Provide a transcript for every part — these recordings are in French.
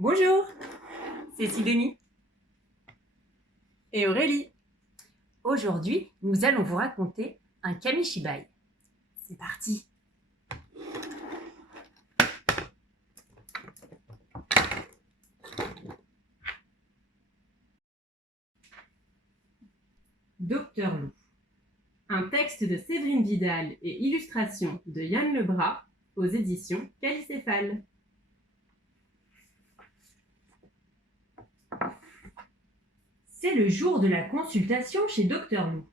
Bonjour, c'est Sidonie et Aurélie. Aujourd'hui, nous allons vous raconter un kamishibai. C'est parti. Docteur Loup. Un texte de Séverine Vidal et illustration de Yann Lebras aux éditions Calicéphale. C'est le jour de la consultation chez Docteur Loup.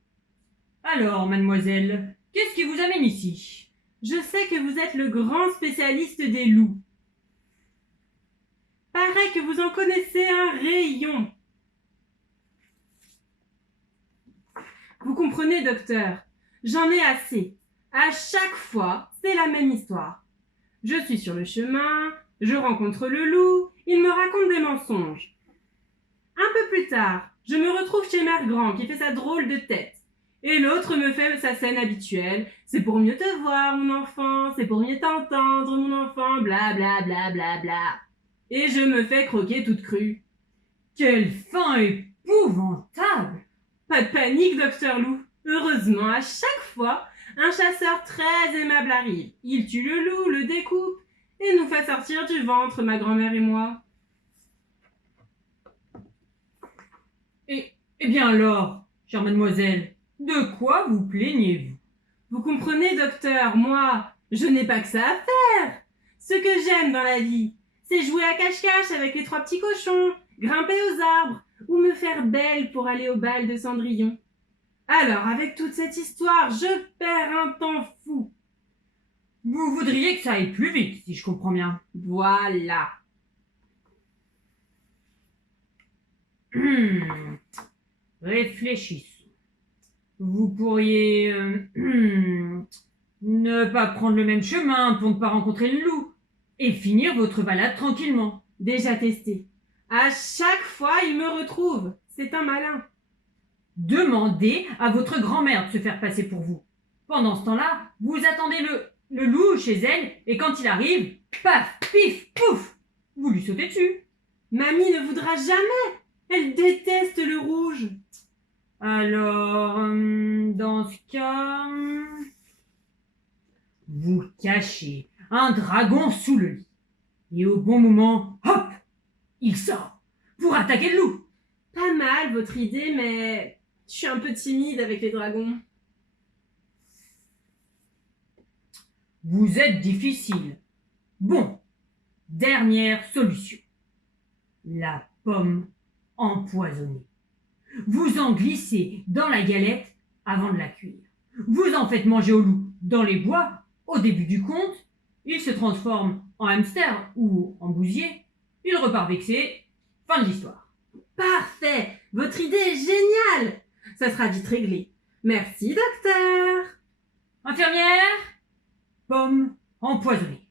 Alors, mademoiselle, qu'est-ce qui vous amène ici? Je sais que vous êtes le grand spécialiste des loups. Paraît que vous en connaissez un rayon. Vous comprenez, docteur, j'en ai assez. À chaque fois, c'est la même histoire. Je suis sur le chemin, je rencontre le loup, il me raconte des mensonges. Un peu plus tard, je me retrouve chez Mère Grand qui fait sa drôle de tête. Et l'autre me fait sa scène habituelle. C'est pour mieux te voir, mon enfant, c'est pour mieux t'entendre, mon enfant, bla bla bla bla bla. Et je me fais croquer toute crue. Quelle fin épouvantable! Pas de panique, docteur Loup. Heureusement, à chaque fois, un chasseur très aimable arrive. Il tue le loup, le découpe et nous fait sortir du ventre, ma grand-mère et moi. Eh bien alors, chère mademoiselle, de quoi vous plaignez-vous? Vous comprenez, docteur, moi, je n'ai pas que ça à faire. Ce que j'aime dans la vie, c'est jouer à cache-cache avec les trois petits cochons, grimper aux arbres ou me faire belle pour aller au bal de Cendrillon. Alors, avec toute cette histoire, je perds un temps fou. Vous voudriez que ça aille plus vite, si je comprends bien. Voilà. Réfléchissons. Vous pourriez ne pas prendre le même chemin pour ne pas rencontrer le loup et finir votre balade tranquillement. Déjà testé. À chaque fois, il me retrouve. C'est un malin. Demandez à votre grand-mère de se faire passer pour vous. Pendant ce temps-là, vous attendez le loup chez elle et quand il arrive, paf, pif, pouf, vous lui sautez dessus. Mamie ne voudra jamais. Elle déteste le rouge. Alors, dans ce cas, vous cachez un dragon sous le lit. Et au bon moment, hop, il sort pour attaquer le loup. Pas mal votre idée, mais je suis un peu timide avec les dragons. Vous êtes difficile. Bon, dernière solution. La pomme empoisonnée. Vous en glissez dans la galette avant de la cuire. Vous en faites manger au loup dans les bois au début du conte. Il se transforme en hamster ou en bousier. Il repart vexé. Fin de l'histoire. Parfait! Votre idée est géniale! Ça sera vite réglé. Merci, docteur! Infirmière? Pomme empoisonnée.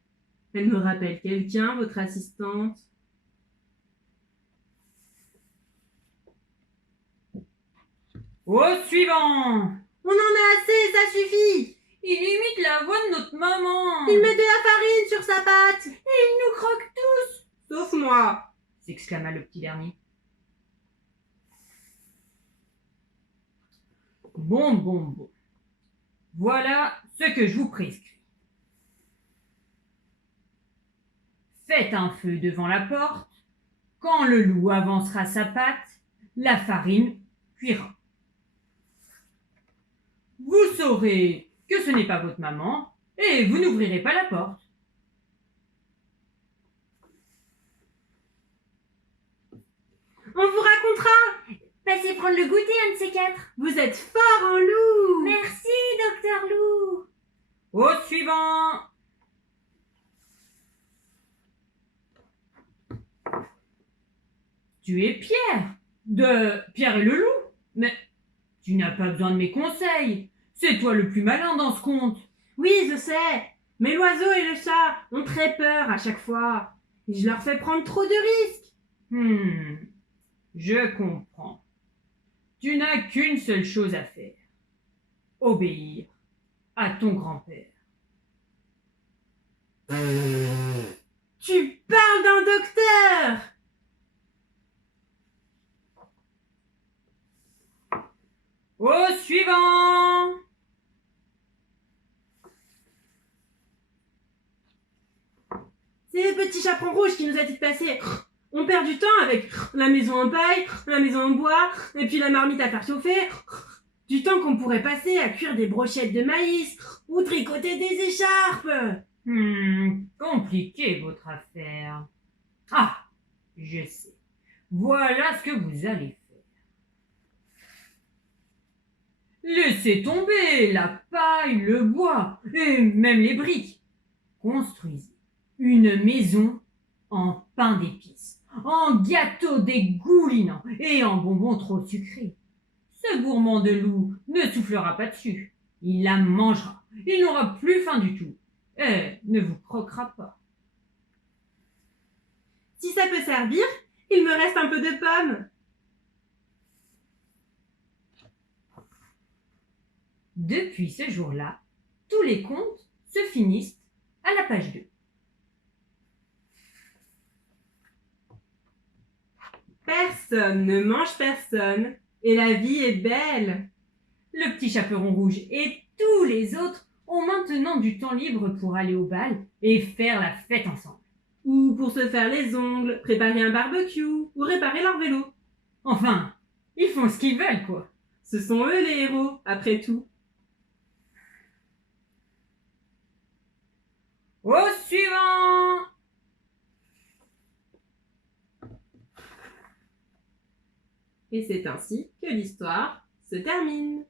Elle me rappelle quelqu'un, votre assistante? Au suivant! On en a assez, ça suffit! Il imite la voix de notre maman! Il met de la farine sur sa pâte! Et il nous croque tous! Sauf moi! S'exclama le petit dernier. Bon. Voilà ce que je vous prescris. Faites un feu devant la porte. Quand le loup avancera sa patte, la farine cuira. Vous saurez que ce n'est pas votre maman et vous n'ouvrirez pas la porte. On vous racontera. Passez prendre le goûter, un de ces quatre. Vous êtes fort en loup. Merci, docteur Loup. Au suivant. Tu es Pierre, de Pierre et le loup. Mais tu n'as pas besoin de mes conseils. C'est toi le plus malin dans ce conte. Oui, je sais. Mais l'oiseau et le chat ont très peur à chaque fois. Et je leur fais prendre trop de risques. Je comprends. Tu n'as qu'une seule chose à faire. Obéir à ton grand-père. Tu parle d'un docteur! Au suivant! C'est le petit chaperon rouge qui nous a dit de passer. On perd du temps avec la maison en paille, la maison en bois, et puis la marmite à faire chauffer. Du temps qu'on pourrait passer à cuire des brochettes de maïs ou tricoter des écharpes. Compliqué votre affaire. Ah, je sais. Voilà ce que vous allez faire. Laissez tomber la paille, le bois et même les briques. Construisez une maison en pain d'épices, en gâteau dégoulinant et en bonbons trop sucrés. Ce gourmand de loup ne soufflera pas dessus. Il la mangera. Il n'aura plus faim du tout. Et ne vous croquera pas. Si ça peut servir, il me reste un peu de pommes. Depuis ce jour-là, tous les contes se finissent à la page 2. Personne ne mange personne et la vie est belle. Le petit chaperon rouge et tous les autres ont maintenant du temps libre pour aller au bal et faire la fête ensemble. Ou pour se faire les ongles, préparer un barbecue ou réparer leur vélo. Enfin, ils font ce qu'ils veulent, quoi. Ce sont eux les héros, après tout. Au suivant! Et c'est ainsi que l'histoire se termine.